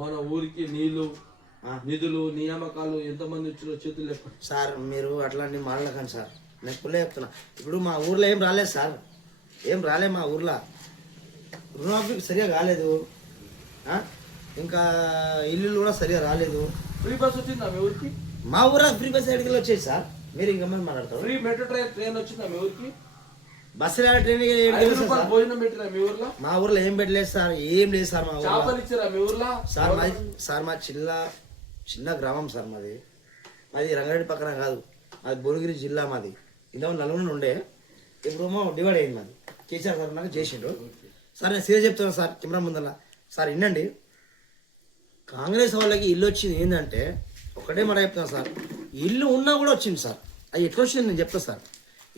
మన ఊరికి నీళ్లు నిధులు నియామకాలు ఎంతమంది వచ్చిన చేతులు చెప్పండి సార్. మీరు అట్లాంటి మాట్లాడకండి సార్, నేను పుల్లే చెప్తున్నా. ఇప్పుడు మా ఊర్లో ఏం రాలేదు సార్, ఏం రాలేదు మా ఊర్లో. రుణమాఫీ సరిగా కాలేదు, ఇంకా ఇల్లు కూడా సరిగా రాలేదు. ఫ్రీ బస్ వచ్చిందా మీ ఊరికి? మా ఊర ఫ్రీ బస్ ఎక్కడికి వచ్చేది సార్, మీరు ఇంకా మాట్లాడతారు. ఫ్రీ మెట్రో ట్రైన్ వచ్చిందా మీ ఊరికి? బస్సు ట్రైన్ భోజనం పెట్టిరా మీ ఊర్లో? మా ఊర్లో ఏం పెట్టలేదు సార్, ఏం లేదు సార్. మా చేపలు ఇచ్చారా మీ ఊర్లో? సార్ మా చిన్న గ్రామం సార్ మాది. రంగారెడ్డి పక్కన కాదు, అది భువనగిరి జిల్లా మాది. ఇంతకుముందు నలుగురు ఉండే, ఇప్పుడు డివైడ్ అయింది మాది. కేసీఆర్ సార్ నాకు చేసిండు సార్. నేను సీరియస్ చెప్తున్నాను సార్, కెమెరా ముందర సార్ వినండి. కాంగ్రెస్ వాళ్ళకి ఇల్లు వచ్చింది ఏంటంటే ఒకటే మాట చెప్తున్నా సార్, ఇల్లు ఉన్నా కూడా వచ్చింది సార్. అది ఎట్లా వచ్చింది నేను చెప్తాను సార్.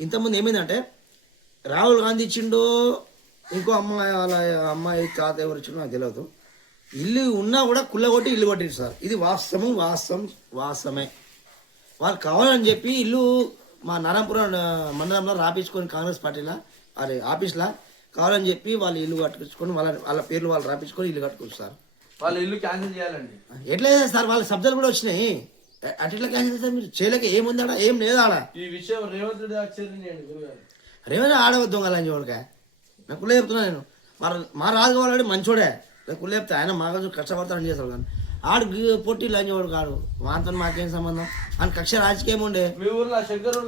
ఇంతకుముందు ఏమైందంటే రాహుల్ గాంధీ ఇచ్చిండో ఇంకో అమ్మాయి వాళ్ళ అమ్మాయి తాత ఎవరు ఇచ్చిండో నాకు తెలియదు. ఇల్లు ఉన్నా కూడా కుళ్ళగొట్టి ఇల్లు కొట్టింది సార్. ఇది వాస్తవమే. వాళ్ళు కావాలని చెప్పి ఇల్లు మా నారాయణపురం మండలంలో రాపించుకొని కాంగ్రెస్ పార్టీలో అదే ఆఫీస్లో కావాలని చెప్పి వాళ్ళు ఇల్లు కట్టుకొచ్చుకొని వాళ్ళ పేర్లు వాళ్ళు రాపించుకొని ఇల్లు కట్టుకోవచ్చు సార్. వాళ్ళ ఇల్లు క్యాన్సిల్ చేయాలండి. ఎట్లా సార్, వాళ్ళ సబ్జెక్టులు కూడా వచ్చినాయి. అట్లా క్యాన్సిల్ చేస్తారు. మీరు చేయలేక ఏముంది ఆడ, ఏం లేదు ఆడ. ఈ విషయం రేవంత్ రెడ్డి ఆశ్చర్యండి. రేవంత్ ఆడవద్దు అని చూడక నాకు కుళ్ళే చెప్తున్నా నేను. మా రాజు కావాలంటే మంచోడే, నాకు కుళ్ళే చెప్తా. ఆయన మా రోజు కష్టపడతాడని చేస్తాడు కానీ ఆడు పొట్టి లంచోడు కాడు. వాంతో మాకేం సంబంధం? ఆయన కక్ష రాజకీయం ఉండే. మీ ఊర్లో శంకర్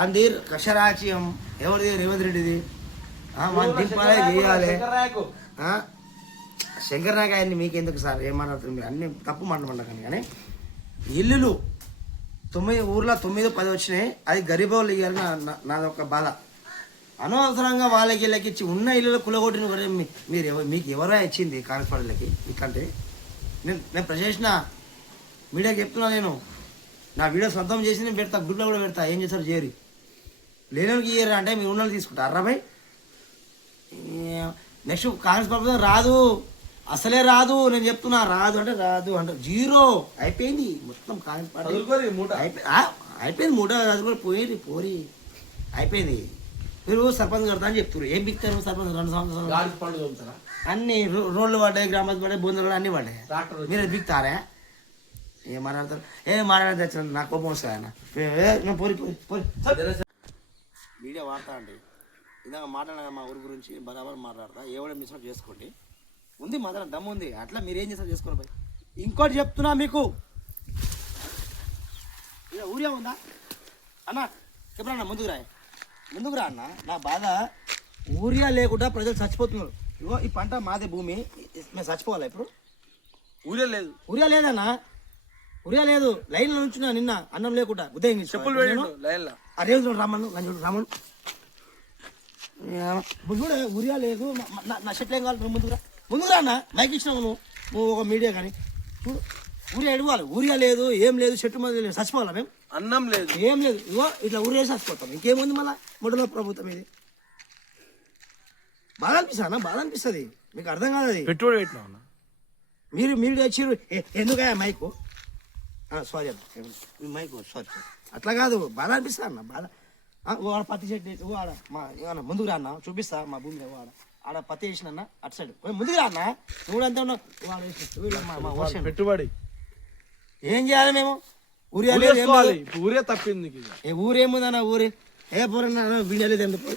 ఆంది కక్ష రాజకీయం ఎవరిది? రేవంత్ రెడ్డిది. దింపాలే చేయాలి. శంకర్ నాయక్ ఆయన్ని మీకెందుకు సార్, ఏం మాట్లాడుతుంది మీరు? అన్ని తప్పు మాట్లాడకండి. కానీ ఇల్లులు 9 ఊర్లో 9, 10 వచ్చినాయి. అది గరీబ్ వాళ్ళు ఇవ్వాలని నాదొక బాధ. అనవసరంగా వాళ్ళకి వీళ్ళకి ఇచ్చి ఉన్న ఇల్లు కులగొట్టిన కూడా మీకు ఎవరో ఇచ్చింది కాంగ్రెస్ పార్టీలకి ఇట్లాంటి. నేను ప్రజేసిన మీడియాకి చెప్తున్నా. నేను నా వీడియో సొంతం చేసి నేను పెడతా, గ్రూప్లో కూడా పెడతా. ఏం చేస్తారు చేరి లేనికి ఇయ్యరు అంటే మీరు ఉన్నది తీసుకుంటారు. అర్రాబాయ్ నెక్స్ట్ కాంగ్రెస్ ప్రభుత్వం రాదు, అసలే రాదు. నేను చెప్తున్నా రాదు అంటే జీరో అయిపోయింది మొత్తం. కాంగ్రెస్ పార్టీ అయిపోయింది. మూట చదువుకొని పోరి అయిపోయింది. మీరు సర్పంచ్ కడతా అని చెప్తారు. ఏం బిక్తారు సర్పంచ్? 2 సంవత్సరాలు అన్ని రోడ్లు పడ్డాయి, గ్రామాలు పడ్డాయి, బొందలు అన్ని పడ్డాయి. మీరు బిక్తారా? ఏం మాట్లాడతారు? నాకు కోపం వస్తుంది ఆయన. పోరి వీడియో వాడతా అండి. ఇందాక మాట్లాడినా మా ఊరి గురించి బరాబర్ మాట్లాడతా. ఎవడో మిస్అప్ చేసుకోండి, ఉంది మాత్రం దమ్ము ఉంది. అట్లా మీరు ఏం చేస్తారు చేసుకోండి పోయి. ఇంకోటి చెప్తున్నా మీకు, ఇక ఊరియా ఉందా అన్న? ఎప్పుడన్నా ముందుకు రా అన్న. నా బాధ ఊరియా లేకుండా ప్రజలు చచ్చిపోతున్నారు. ఇగో ఈ పంట మాదే భూమి, మేము చచ్చిపోవాలా ఇప్పుడు? ఊరియా లేదన్నా, ఊరియా లేదు. లైన్లో నుంచున్నా నిన్న అన్నం లేకుండా ఉదయం చెప్పులు రేవంత్ రామన్ చూడ ఊరియా లేదు. నా చెట్లు ఏం కావాలి? ముందుగా అన్న మైక్ ఇచ్చినావు నువ్వు ఒక మీడియా కానీ చూడు. ఊరియా ఎడవాలి. ఊరియా లేదు, ఏం లేదు, చెట్టు మీద లేదు, చచ్చిపోవాలా మేము? అన్నం లేదు, ఏం లేదు. ఇగో ఇట్లా ఊరియా చచ్చిపోతాం. ఇంకేముంది మళ్ళీ మొదల ప్రభుత్వం ఇది. బాధ అనిపిస్తుంది మీకు, అర్థం కాదు అది. పెట్టుబడి పెట్టినా మీరు వచ్చారు ఎందుకయ్యా మైకు? సారీ అన్న, మైకు సారీ. అట్లా కాదు, బాధ అనిపిస్తా అన్న. బాధ ఆడ పత్తి చెట్టు ఆడ మా ఏమన్నా ముందుకు రా అన్న, చూపిస్తా మా భూమి. ఆడ పత్తి వేసిన అన్న అటు సైడ్ ముందుకు రా అన్న. నువ్వు అంతా ఉన్నావు. పెట్టుబడి ఏం చేయాలి మేము? ఊరియా తప్పింది. ఊరేముందన్న? ఊరే ఏ పోరన్నా వీడియో లేదు ఎందుకు?